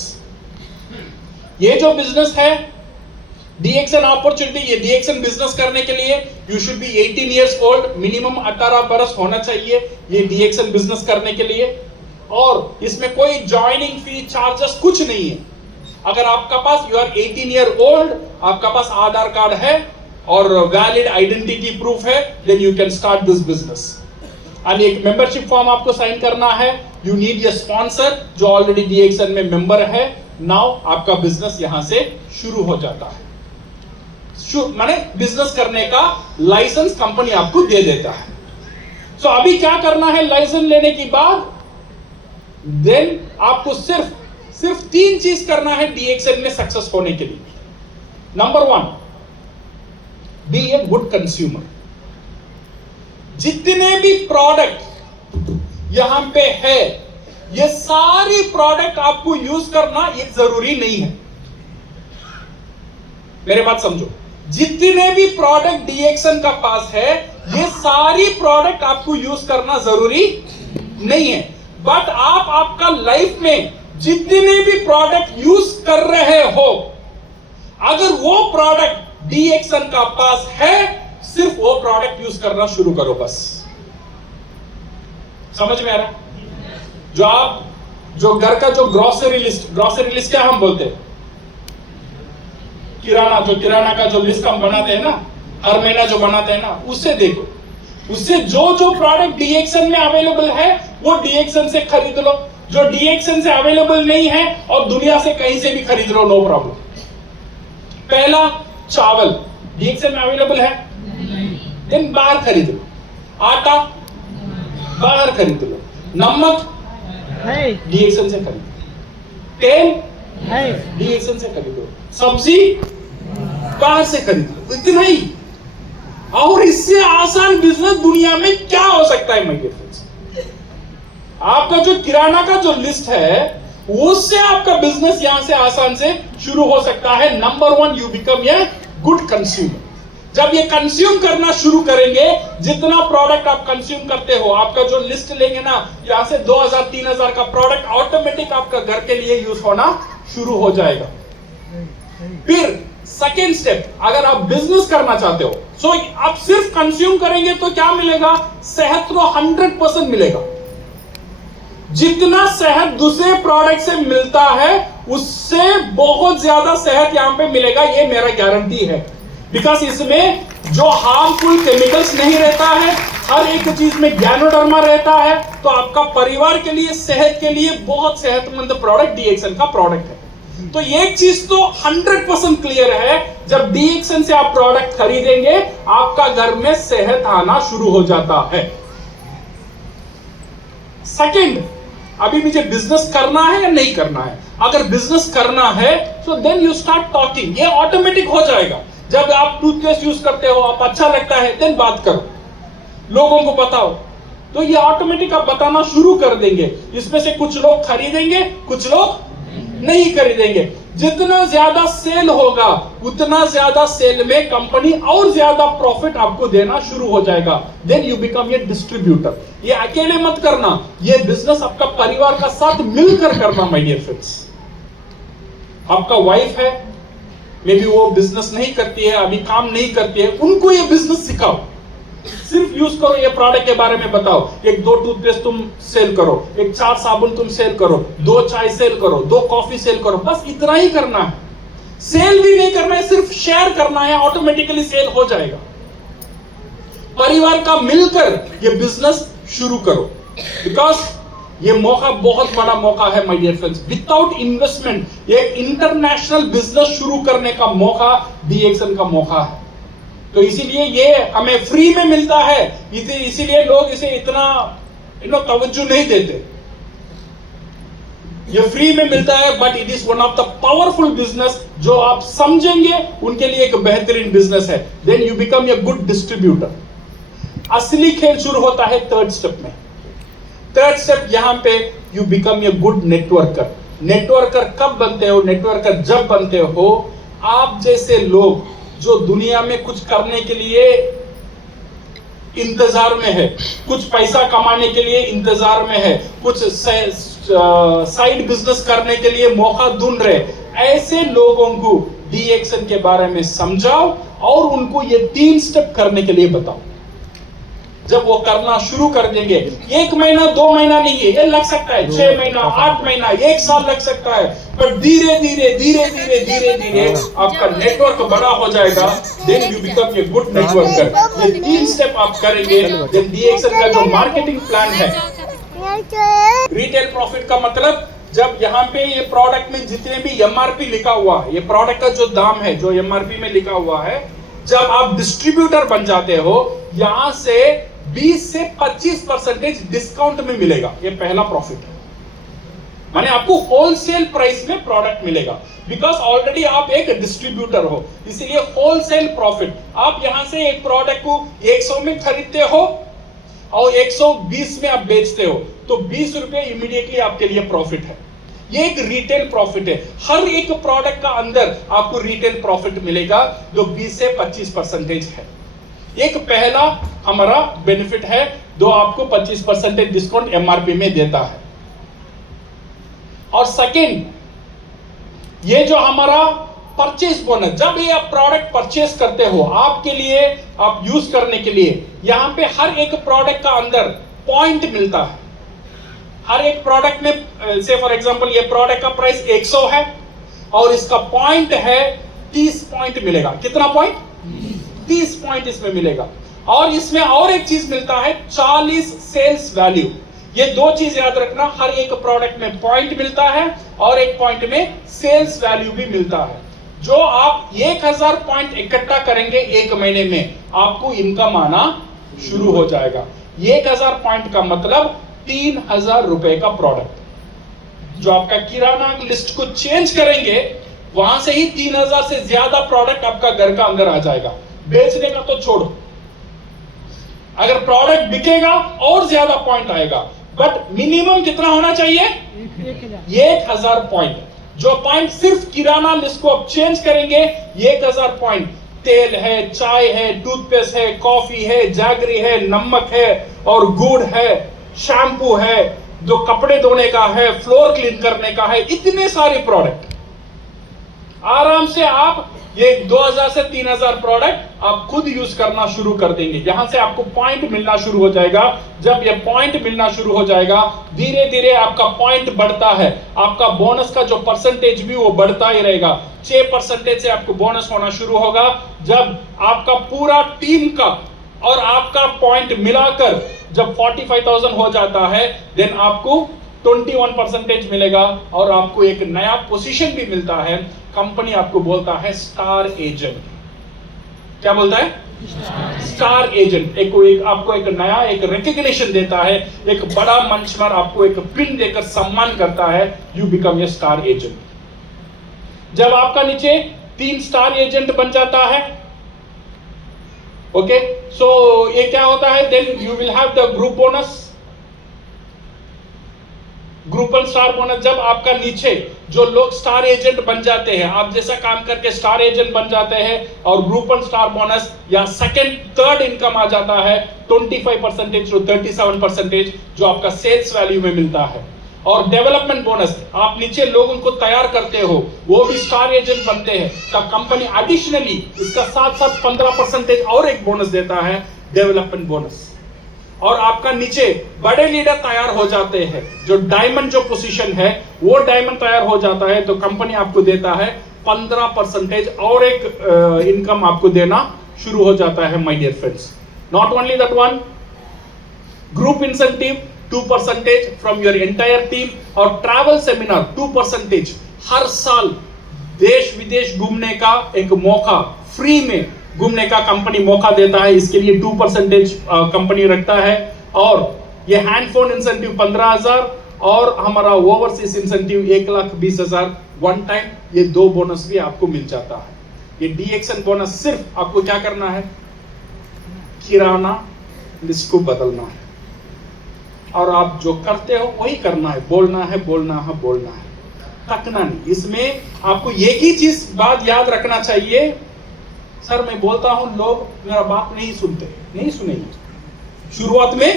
ये जो बिजनेस है डीएक्सन अपॉर्चुनिटी, ये डीएक्सन बिजनेस करने के लिए you should be 18 years old, minimum 18 बरस होना चाहिए ये डीएक्सन बिजनेस करने के लिए। और इसमें कोई ज्वाइनिंग फी चार्जेस कुछ नहीं है। अगर आपका पास यू आर 18 ईयर ओल्ड, आपका पास आधार कार्ड है और वैलिड आइडेंटिटी प्रूफ है, then you can start this business. और एक मेंबरशिप फॉर्म आपको साइन करना है। यू नीड ए स्पॉन्सर जो ऑलरेडी डीएक्सन में मेंबर है। नाउ आपका बिजनेस यहां से शुरू हो जाता है। माने बिजनेस करने का लाइसेंस कंपनी आपको दे देता है। सो अभी क्या करना है, लाइसेंस लेने के बाद देन आपको सिर्फ 3 चीज करना है डीएक्सन में सक्सेस होने के लिए। Number 1, be a good consumer. जितने भी प्रोडक्ट यहां पे है, ये सारी प्रोडक्ट आपको यूज करना ये जरूरी नहीं है। मेरे बात समझो, जितने भी प्रोडक्ट डीएक्सन का पास है, ये सारी प्रोडक्ट आपको यूज करना जरूरी नहीं है, बट आप आपका लाइफ में जितने भी प्रोडक्ट यूज कर रहे हो, अगर वो प्रोडक्ट डीएक्सन का पास है, सिर्फ वो प्रोडक्ट यूज करना शुरू करो बस। समझ में आ रहा? जो घर का जो ग्रोसरी लिस्ट क्या हम बोलते हैं, किराना का जो लिस्ट हम बनाते हैं ना, हर महीना जो बनाते हैं ना, उससे देखो, उससे जो प्रोडक्ट डीएक्सन में अवेलेबल है वो डीएक्सन से खरीद लो। जो डीएक्सन से अवेलेबल नहीं है और दुनिया से कहीं से भी खरीद लो, नो प्रॉब्लम। पहला, चावल डीएक्सन में अवेलेबल है, देन बाहर खरीद लो। आटा बाहर खरीद लो। नमक डीएक्सन से खरीद लो। तेल डीएक्सन से खरीद लो। सब्जी बाहर से खरीद लो। इतना ही। और इससे आसान बिजनेस दुनिया में क्या हो सकता है माय डियर फ्रेंड्स? आपका जो किराना का जो लिस्ट है, उससे आपका बिजनेस यहां से आसान से शुरू हो सकता है। Number 1, you become a good consumer. जब ये कंज्यूम करना शुरू करेंगे, जितना प्रोडक्ट आप कंज्यूम करते हो, आपका जो लिस्ट लेंगे ना, यहां से 2000-3000 का प्रोडक्ट ऑटोमेटिक आपका घर के लिए यूज होना शुरू हो जाएगा। फिर सेकेंड स्टेप, अगर आप बिजनेस करना चाहते हो, सो आप सिर्फ कंज्यूम करेंगे तो क्या मिलेगा? सेहत तो 100% मिलेगा। जितना सेहत दूसरे प्रोडक्ट से मिलता है, उससे बहुत ज्यादा सेहत यहां पे मिलेगा, ये मेरा गारंटी है। बिकॉज इसमें जो हार्मफुल केमिकल्स नहीं रहता है, हर एक चीज में गैनोडर्मा रहता है, तो आपका परिवार के लिए, सेहत के लिए बहुत सेहतमंद प्रोडक्ट डीएक्सन का प्रोडक्ट है। तो एक चीज तो 100% क्लियर है, जब डीएक्सन से आप प्रोडक्ट खरीदेंगे आपका घर में सेहत आना शुरू हो जाता है। सेकंड, अभी मुझे बिजनेस करना है या नहीं करना है? अगर बिजनेस करना है तो देन यू स्टार्ट टॉकिंग, ये ऑटोमेटिक हो जाएगा। जब आप टूथपेस्ट यूज करते हो, आप अच्छा लगता है, देन बात करो, लोगों को बताओ, तो ये ऑटोमेटिक आप बताना शुरू कर देंगे। इसमें से कुछ लोग खरीदेंगे, कुछ लोग नहीं खरीदेंगे। जितना ज्यादा सेल होगा उतना ज्यादा सेल में कंपनी और ज्यादा प्रॉफिट आपको देना शुरू हो जाएगा। Then you become a distributor. ये अकेले मत करना, ये बिजनेस आपका परिवार का साथ मिलकर करना माय डियर फ्रेंड्स। आपका वाइफ है, मे बी वो बिजनेस नहीं करती है, अभी काम नहीं करती है, उनको ये बिजनेस सिखाओ। सिर्फ यूज करो, ये प्रोडक्ट के बारे में बताओ। 1-2 टूथपेस्ट तुम सेल करो, 1-4 साबुन तुम सेल करो, 2 चाय सेल करो, 2 कॉफी सेल करो, बस इतना ही करना है। सेल भी नहीं करना है, सिर्फ शेयर करना है, ऑटोमेटिकली सेल हो जाएगा। परिवार का मिलकर ये बिजनेस शुरू करो, बिकॉज ये मौका बहुत बड़ा मौका है my dear friends. Without investment एक इंटरनेशनल बिजनेस शुरू करने का मौका डीएक्सन का मौका है। तो इसीलिए ये हमें फ्री में मिलता है, इसीलिए लोग इसे इतना तवज्जो नहीं देते। ये फ्री में मिलता है, but it is one of the powerful business. जो आप समझेंगे उनके लिए एक बेहतरीन बिजनेस है। Then you become a good distributor. असली खेल शुरू होता है 3rd स्टेप में। 3rd स्टेप यहां पे you become a good networker. Networker कब बनते हो? नेटवर्कर जब बनते हो आप जैसे लोग जो दुनिया में कुछ करने के लिए इंतजार में है, कुछ पैसा कमाने के लिए इंतजार में है, कुछ साइड बिजनेस करने के लिए मौका ढूंढ रहे, ऐसे लोगों को डीएक्सन के बारे में समझाओ और उनको ये 3 स्टेप करने के लिए बताओ। जब वो करना शुरू कर देंगे, 1 महीना 2 महीना नहीं है, ये लग सकता है 6 महीना 8 महीना 1 साल लग सकता है, पर धीरे धीरे धीरे धीरे धीरे धीरे आपका नेटवर्क बड़ा हो जाएगा। Then you become a good networker. ये 3 स्टेप आप करेंगे, देन डीएक्सन का जो मार्केटिंग प्लान है, रिटेल प्रॉफिट का मतलब जब यहाँ पे ये प्रोडक्ट में जितने भी एमआरपी लिखा हुआ है, ये प्रोडक्ट का जो दाम है जो एमआरपी में लिखा हुआ है, जब आप डिस्ट्रीब्यूटर बन जाते हो यहां से 20 से 25% डिस्काउंट में मिलेगा। ये पहला प्रॉफिट है, माने आपको होलसेल प्राइस में प्रोडक्ट मिलेगा। बिकॉज ऑलरेडी आप एक डिस्ट्रीब्यूटर हो, इसीलिए होलसेल प्रॉफिट। आप यहां से एक प्रोडक्ट को 100 में खरीदते हो और 120 में आप बेचते हो, तो 20 रुपए इमीडिएटली आपके लिए प्रॉफिट है। ये एक रिटेल प्रॉफिट है। हर एक प्रोडक्ट का अंदर आपको रिटेल प्रॉफिट मिलेगा जो 20 से 25% है। एक पहला हमारा बेनिफिट है जो आपको 25% डिस्काउंट एमआरपी में देता है। और सेकंड, ये जो हमारा परचेज बोनस, जब ये आप प्रोडक्ट परचेज करते हो आपके लिए, आप यूज करने के लिए, यहां पे हर एक प्रोडक्ट का अंदर पॉइंट मिलता है। हर एक प्रोडक्ट में से फॉर एग्जांपल ये प्रोडक्ट का प्राइस 100 है और इसका पॉइंट है 30 पॉइंट मिलेगा। कितना पॉइंट? 30 पॉइंट इसमें मिलेगा। और इसमें और एक चीज मिलता है 40 सेल्स वैल्यू। ये 2 चीज याद रखना, हर एक प्रोडक्ट में पॉइंट मिलता है और एक पॉइंट में सेल्स वैल्यू भी मिलता है। जो आप 1000 पॉइंट इकट्ठा करेंगे 1 महीने में, आपको इनकम आना शुरू हो जाएगा। 1000 पॉइंट का मतलब 3000 रुपए का प्रोडक्ट। जो आपका किराना लिस्ट को चेंज करेंगे वहां से ही 3000 से ज्यादा प्रोडक्ट आपका घर का अंदर आ जाएगा। बेचने का तो छोड़ो, अगर प्रोडक्ट बिकेगा और ज्यादा पॉइंट आएगा, बट मिनिमम कितना होना चाहिए? 1000 पॉइंट। जो पॉइंट सिर्फ किराना लिस्ट को आप चेंज करेंगे 1000 पॉइंट। तेल है, चाय है, टूथपेस्ट है, कॉफी है, जैगरी है, नमक है और गुड़ है, शैम्पू है, जो कपड़े धोने का है, फ्लोर क्लीन करने का है, इतने सारे प्रोडक्ट आराम से आप ये 2000 से 3000 प्रोडक्ट आप खुद यूज करना शुरू कर देंगे। यहां से आपको पॉइंट मिलना शुरू हो जाएगा। जब ये पॉइंट मिलना शुरू हो जाएगा, धीरे धीरे आपका पॉइंट बढ़ता है, आपका बोनस का जो परसेंटेज भी वो बढ़ता ही रहेगा। 6% से आपको बोनस होना शुरू होगा। जब आपका पूरा टीम का और आपका पॉइंट मिलाकर जब 45,000 हो जाता है, देन आपको 21% मिलेगा और आपको एक नया पोजीशन भी मिलता है। कंपनी आपको बोलता है स्टार एजेंट। क्या बोलता है? Star agent. आपको एक नया एक रिकग्निशन देता है, एक बड़ा मंच पर आपको एक पिन देकर सम्मान करता है। You become A star agent. जब आपका नीचे 3 स्टार एजेंट बन जाता है, ओके, सो ये क्या होता है, then you will have the group bonus, group and star bonus. जब आपका नीचे जो लोग स्टार एजेंट बन जाते हैं, आप जैसा काम करके स्टार एजेंट बन जाते हैं, और ग्रुप एंड स्टार बोनस या सेकंड थर्ड इनकम आ जाता है 25% टू 37% जो आपका सेल्स वैल्यू में मिलता है। और डेवलपमेंट बोनस, आप नीचे लोगों को तैयार करते हो, वो भी स्टार एजेंट बनते हैं, तब कंपनी एडिशनली इसका साथ साथ 15% और एक बोनस देता है, डेवलपमेंट बोनस। और आपका नीचे बड़े लीडर तैयार हो जाते हैं, जो डायमंड जो पोजीशन है वो डायमंड तैयार हो जाता है, तो कंपनी आपको देता है 15% और एक इनकम आपको देना शुरू हो जाता है। My dear friends, not only that one, group incentive 2% from your entire team, और ट्रैवल सेमिनार 2%। हर साल देश विदेश घूमने का एक मौका, फ्री में घूमने का कंपनी मौका देता है, इसके लिए 2% कंपनी रखता है। और ये हैंड फोन इंसेंटिव 15,000 और हमारा ओवरसीज इंसेंटिव 1,20,000 वन टाइम, ये 2 बोनस भी आपको मिल जाता है। ये डीएक्सन बोनस सिर्फ आपको क्या करना है, किराना लिस्ट को बदलना है, और आप जो करते हो वही करना है, बोलना है बोलना है बोलना है, थकना नहीं। इसमें आपको एक ही चीज बात याद रखना चाहिए, सर मैं बोलता हूं लोग मेरा बात नहीं सुनते, नहीं सुनेंगे, शुरुआत में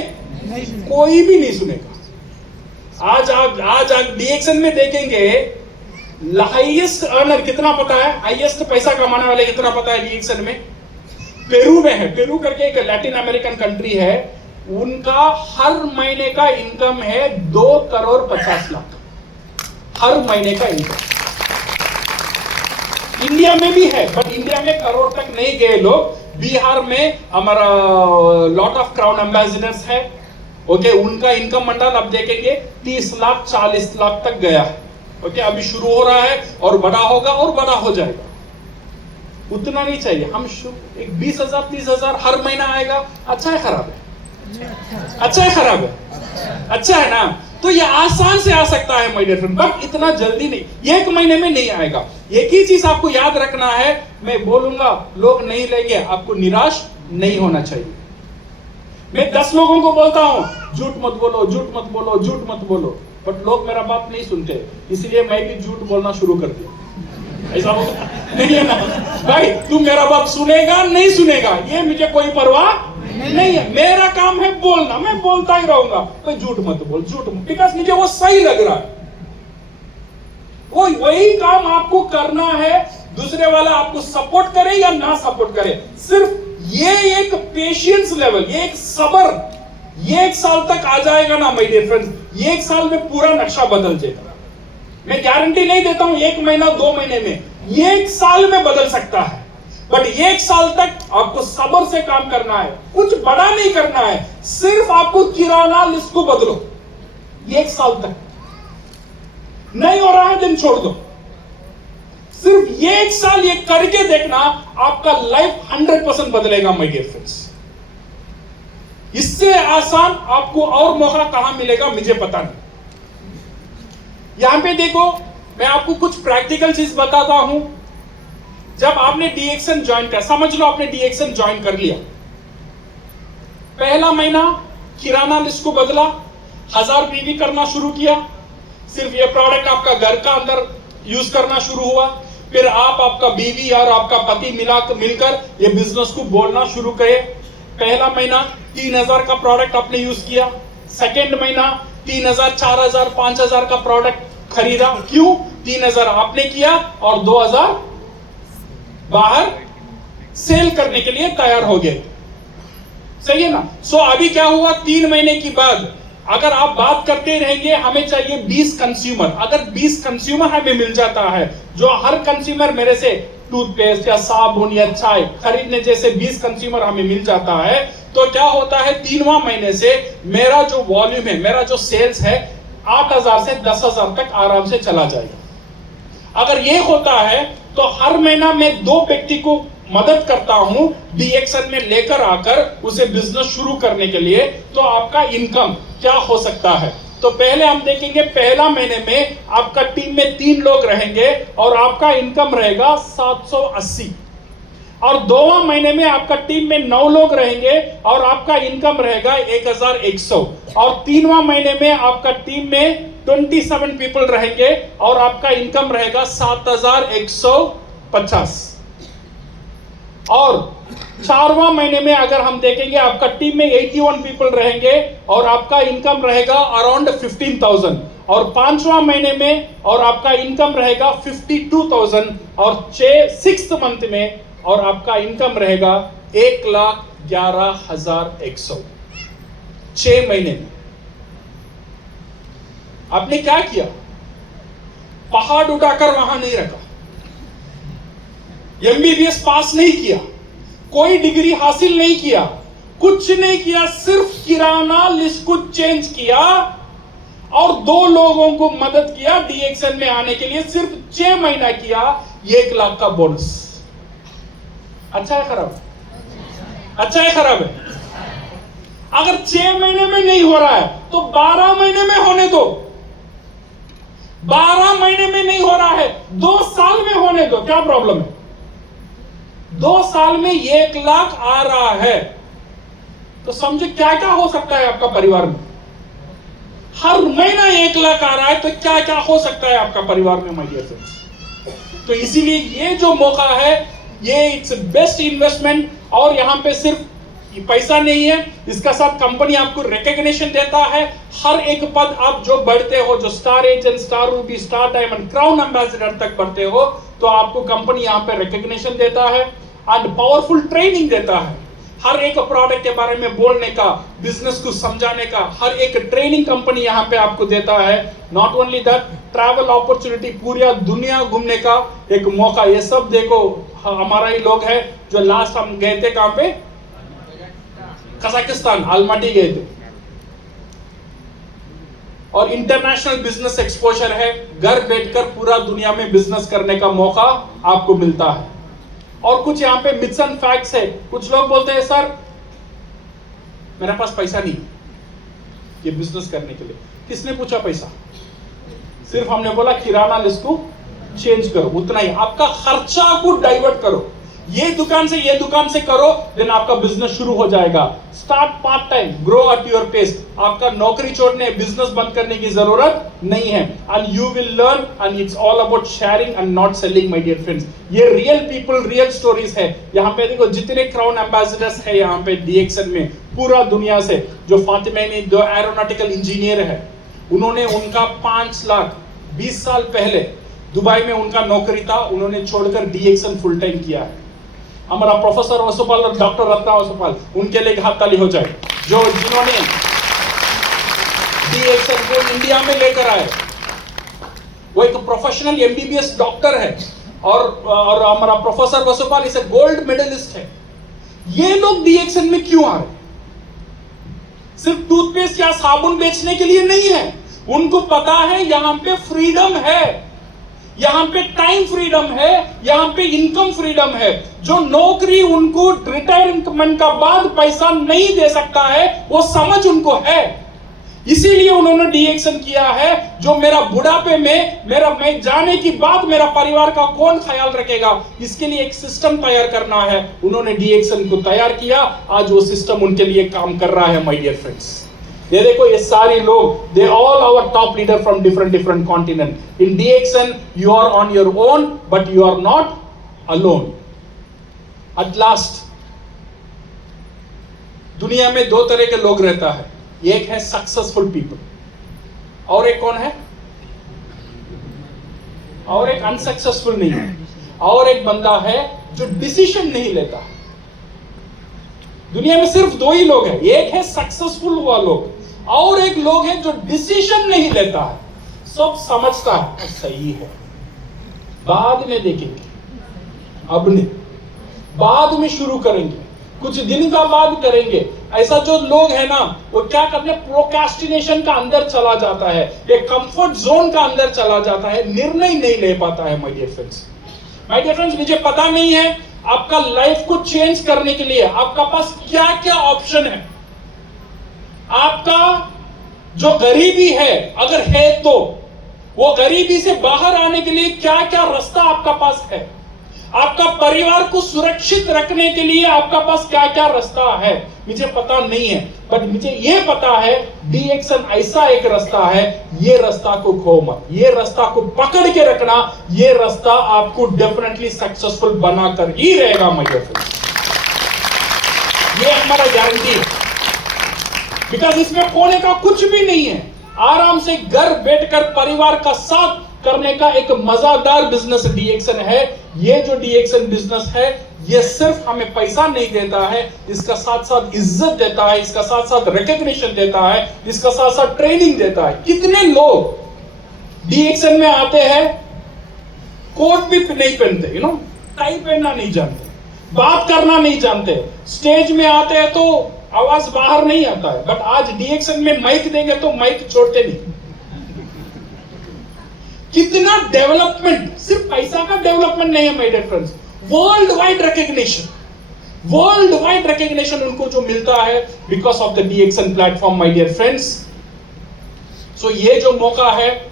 कोई भी नहीं सुनेगा। आज आप डीएक्सन में देखेंगे, हाईएस्ट अर्नर कितना पता है, हाईएस्ट पैसा कमाने वाले कितना पता है डीएक्सन में? पेरू में है, पेरू करके एक लैटिन अमेरिकन कंट्री है, उनका हर महीने का इनकम है 2,50,00,000 हर महीने का इनकम। इंडिया में भी है, बट इंडिया में करोड़ तक नहीं गए लोग। बिहार में हमारा लॉट ऑफ क्राउन एम्बेसडर्स है, ओके, उनका इनकम मंडल अब देखेंगे 30 लाख 40 लाख तक गया है, ओके, अभी शुरू हो रहा है और बड़ा होगा और बड़ा हो जाएगा। उतना नहीं चाहिए, हम एक 20,000 30,000 हर महीना आएगा, अच्छा है खराब है? अच्छा है खराब है? अच्छा है ना? तो ये आसान से आ सकता है माय डियर फ्रेंड, बट इतना जल्दी नहीं, 1 महीने में नहीं आएगा। एक ही चीज आपको याद रखना है, मैं बोलूंगा लोग नहीं लेंगे, आपको निराश नहीं होना चाहिए। मैं 10 लोगों को बोलता हूं झूठ मत बोलो, झूठ मत बोलो, झूठ मत बोलो, बट लोग मेरा बात नहीं सुनते, इसलिए मैं भी झूठ बोलना शुरू कर दिया। ऐसा होता नहीं है ना भाई? तू मेरा बात सुनेगा नहीं सुनेगा ये मुझे कोई परवाह नहीं है, मेरा काम है बोलना, मैं बोलता ही रहूंगा। तो झूठ मत बोल, झूठ मत, बिकॉज मुझे वो सही लग रहा है, वही काम आपको करना है। दूसरे वाला आपको सपोर्ट करे या ना सपोर्ट करे, सिर्फ ये एक पेशेंस लेवल, ये एक सब्र, ये 1 साल तक आ जाएगा ना माय डियर फ्रेंड्स, ये 1 साल में पूरा नक्शा बदल जाएगा। मैं गारंटी नहीं देता हूं 1 महीना 2 महीने में, ये 1 साल में बदल सकता है, बट 1 साल तक आपको सब्र से काम करना है, कुछ बड़ा नहीं करना है, सिर्फ आपको किराना लिस्ट को बदलो। 1 साल तक नहीं हो रहा है दिन छोड़ दो, सिर्फ 1 साल ये करके देखना, आपका लाइफ 100% बदलेगा माय डियर फ्रेंड्स। इससे आसान आपको और मौका कहां मिलेगा मुझे पता नहीं। यहां पे देखो, मैं आपको कुछ प्रैक्टिकल चीज बताता हूं। जब आपने डीएक्सन ज्वाइन कर, समझ लो आपने डीएक्सन ज्वाइन कर लिया, पहला महीना किराना लिस्ट को बदला, 1000 पीवी करना शुरू किया, सिर्फ ये प्रोडक्ट आपका घर का अंदर यूज करना शुरू हुआ। फिर आप, आपका बीवी और आपका पति मिलकर ये बिजनेस को बोलना शुरू करे। पहला महीना 3000 का प्रोडक्ट आपने यूज किया, सेकेंड महीना 3000 4000 5000 का प्रोडक्ट खरीदा। क्यों? 3000 आपने किया और 2000 बाहर सेल करने के लिए तैयार हो गए। सही है ना? सो अभी क्या हुआ, 3 महीने की बाद अगर आप बात करते रहेंगे हमें चाहिए 20 कंज्यूमर, अगर 20 कंज्यूमर हमें मिल जाता है, जो हर कंज्यूमर मेरे से टूथपेस्ट या साबुन या चाय खरीदने जैसे 20 कंज्यूमर हमें मिल जाता है, तो क्या होता है 3वां महीने से मेरा जो वॉल्यूम है, मेरा जो सेल्स है 8,000 से 10,000 तक आराम से चला जाएगा। अगर ये होता है तो हर महीना मैं 2 व्यक्ति को मदद करता हूं डीएक्सन में लेकर आकर उसे बिजनेस शुरू करने के लिए, तो आपका इनकम क्या हो सकता है। तो पहले हम देखेंगे, पहला महीने में आपका टीम में 3 लोग रहेंगे और आपका इनकम रहेगा 780, और 2वां महीने में आपका टीम में 9 लोग रहेंगे और आपका इनकम रहेगा 1100, और 3वां महीने में आपका टीम में 27 पीपल रहेंगे और आपका इनकम रहेगा 7150, और 4वां महीने में अगर हम देखेंगे आपका टीम में 81 पीपल रहेंगे और आपका इनकम रहेगा अराउंड 15,000, और 5वां महीने में और आपका इनकम रहेगा 52,000, और 6th मंथ में और आपका इनकम रहेगा 1,11,100। 6 महीने में आपने क्या किया, पहाड़ उठाकर वहां नहीं रखा, एमबीबीएस पास नहीं किया, कोई डिग्री हासिल नहीं किया, कुछ नहीं किया, सिर्फ किराना लिस्ट को चेंज किया और 2 लोगों को मदद किया डीएक्सन में आने के लिए, सिर्फ 6 महीना किया, 1 लाख का बोनस। अच्छा है खराब है? अच्छा है खराब है? अगर 6 महीने में नहीं हो रहा है तो 12 महीने में होने दो। 12 महीने में नहीं हो रहा है, 2 साल में होने दो, क्या प्रॉब्लम है? 2 साल में 1 लाख आ रहा है, तो समझे क्या क्या हो सकता है आपका परिवार में। हर महीना 1 लाख आ रहा है, तो क्या क्या हो सकता है आपका परिवार में, माय डियर फ्रेंड्स। तो इसीलिए ये जो मौका है, ये इट्स बेस्ट इन्वेस्टमेंट, और यहां पे सिर्फ पैसा नहीं है, इसका साथ कंपनी आपको रिकॉग्निशन देता है। हर एक पद आप जो बढ़ते हो, जो star agent, star Ruby, star diamond, crown ambassador तक बढ़ते हो, तो आपको कंपनी यहां पे रिकॉग्निशन देता है एंड पावरफुल ट्रेनिंग देता है। हर एक प्रोडक्ट के बारे में बोलने का, बिजनेस को समझाने का हर एक ट्रेनिंग कंपनी यहां पे आपको देता है। Not only that, travel opportunity, पूरी दुनिया घूमने का एक मौका। ये सब देखो हमारा ही लोग है, जो लास्ट हम गए थे कहां पे, कजाकिस्तान, अलमाटी गए थे, और इंटरनेशनल बिजनेस एक्सपोजर है। घर बैठकर पूरा दुनिया में बिजनेस करने का मौका आपको मिलता है। और कुछ यहाँ पे मिथ्स एंड फैक्ट्स है। कुछ लोग बोलते हैं सर मेरे पास पैसा नहीं ये बिजनेस करने के लिए। किसने पूछा पैसा? सिर्फ हमने बोला किराना लिस्ट को चेंज करो, उतना ही। आपका खर्चा को डाइवर्ट करो, ये दुकान से ये दुकान से करो, देन आपका बिजनेस शुरू हो जाएगा। Start part time, grow at your pace. आपका नौकरी छोड़ने, बिजनेस बंद करने की जरूरत नहीं है। And you will learn, and it's all about sharing and not selling, my dear friends. ये रियल पीपल, रियल स्टोरीज है। यहाँ पे देखो जितने क्राउन एम्बेसडर्स है यहाँ पे डीएक्सन में पूरा दुनिया से, जो फातिमा में जो एरोनॉटिकल इंजीनियर है, उन्होंने उनका 5 लाख 20 साल पहले दुबई में उनका नौकरी था, उन्होंने छोड़कर डीएक्सन फुल टाइम किया है। हमारा प्रोफेसर वसुपाल और डॉक्टर रत्ना वसुपाल, उनके लिए हाथ ताली हो जाए, जो जिन्होंने डीएक्सन को इंडिया में लेकर आए। वो एक प्रोफेशनल एमबीबीएस डॉक्टर है, और हमारा प्रोफेसर वसुपाल इसे गोल्ड मेडलिस्ट है। ये लोग डीएक्सन में क्यों आ रहे? सिर्फ टूथपेस्ट या साबुन बेचने के लिए नहीं है। उनको पता है यहां पे फ्रीडम है, यहां पे टाइम फ्रीडम है, यहां पे इनकम फ्रीडम है। जो नौकरी उनको रिटायरमेंट का बाद पैसा नहीं दे सकता है, वो समझ उनको है। इसीलिए उन्होंने डीएक्सन किया है। जो मेरा बुढ़ापे में, मैं जाने की बाद मेरा परिवार का कौन ख्याल रखेगा, इसके लिए एक सिस्टम तैयार करना है। उन्होंने डीएक्सन को तैयार किया, आज वो सिस्टम उनके लिए काम कर रहा है, माय डियर फ्रेंड्स। ये देखो ये सारे लोग, they all our top leader from different continent. In DXN you are on your own, but you are not alone. At last, दुनिया में 2 तरह के लोग रहता है। एक है सक्सेसफुल पीपल, और एक कौन है? और एक अनसक्सेसफुल नहीं है। और एक बंदा है जो डिसीजन नहीं लेता। दुनिया में सिर्फ दो ही लोग हैं, एक है सक्सेसफुल हुआ लोग और एक लोग है जो डिसीजन नहीं लेता है, सब समझता है सही है, बाद में देखेंगे, अब नहीं, बाद में शुरू करेंगे, कुछ दिन का बाद करेंगे। ऐसा जो लोग है ना, वो क्या करते हैं, प्रोक्रास्टिनेशन का अंदर चला जाता है, एक कंफर्ट जोन का अंदर चला जाता है, निर्णय नहीं ले पाता है। माय डियर फ्रेंड्स, मुझे पता नहीं है आपका लाइफ को चेंज करने के लिए आपका पास क्या क्या ऑप्शन है। आपका जो गरीबी है अगर है तो वो गरीबी से बाहर आने के लिए क्या क्या रास्ता आपका पास है। आपका परिवार को सुरक्षित रखने के लिए आपका पास क्या क्या रास्ता है, मुझे पता नहीं है, बट मुझे यह पता है डी एक्शन ऐसा एक रास्ता है, ये रास्ता को खो मत, ये रास्ता को पकड़ के रखना, ये रास्ता आपको डेफिनेटली सक्सेसफुल बनाकर ही रहेगा। मेरे फ्रेंड्स, ये हमारा गारंटी है, बिकॉज इसमें खोने का कुछ भी नहीं है। आराम से घर बैठकर परिवार का साथ करने का एक मजादार बिजनेस डी एक्शन है। ये जो डी एक्शन बिजनेस है, ये सिर्फ हमें पैसा नहीं देता है, इसका साथ साथ इज्जत देता है, इसका साथ साथ रिकॉग्निशन देता है, इसका साथ साथ ट्रेनिंग देता है। कितने लोग डी एक्शन में आते हैं, कोट भी नहीं पहनते, टाई पहनना नहीं जानते, बात करना नहीं जानते, स्टेज में आते हैं तो आवाज बाहर नहीं आता है, बट आज डी एक्शन में माइक देंगे तो माइक छोड़ते नहीं। कितना डेवलपमेंट, सिर्फ पैसा का डेवलपमेंट नहीं है my dear friends, world wide recognition उनको जो मिलता है because of the DXN platform my dear friends. So ये जो मौका है,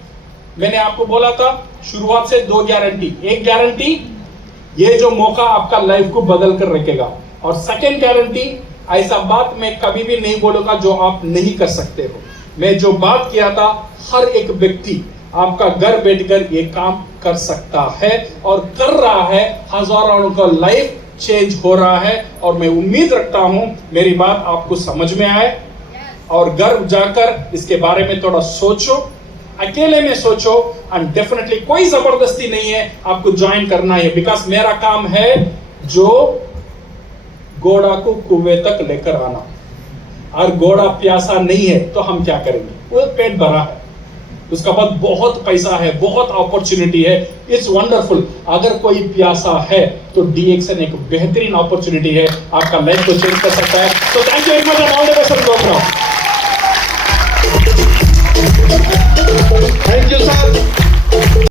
मैंने आपको बोला था शुरुआत से दो गारंटी, एक गारंटी ये जो मौका आपका लाइफ को बदल कर रखेगा, और सेकेंड गारंटी ऐसा बात मैं कभी भी नहीं बोलूंगा जो आप नहीं कर सकते हो। मैं जो बात किया था, हर एक व्यक्ति आपका घर बैठकर ये काम कर सकता है और कर रहा है, हजारों का लाइफ चेंज हो रहा है, और मैं उम्मीद रखता हूं मेरी बात आपको समझ में आए और घर जाकर इसके बारे में थोड़ा सोचो, अकेले में सोचो, एंड डेफिनेटली कोई जबरदस्ती नहीं है, आपको ज्वाइन करना है, बिकॉज मेरा काम है जो घोड़ा को कुएं तक लेकर आना, और घोड़ा प्यासा नहीं है तो हम क्या करेंगे, वो पेट भरा है, उसका बाद बहुत पैसा है, बहुत अपॉर्चुनिटी है, इट्स वंडरफुल। अगर कोई प्यासा है तो डी एक्शन एक बेहतरीन अपॉर्चुनिटी है, आपका लाइफ को चेंज कर सकता है। तो thank you very much and all the best.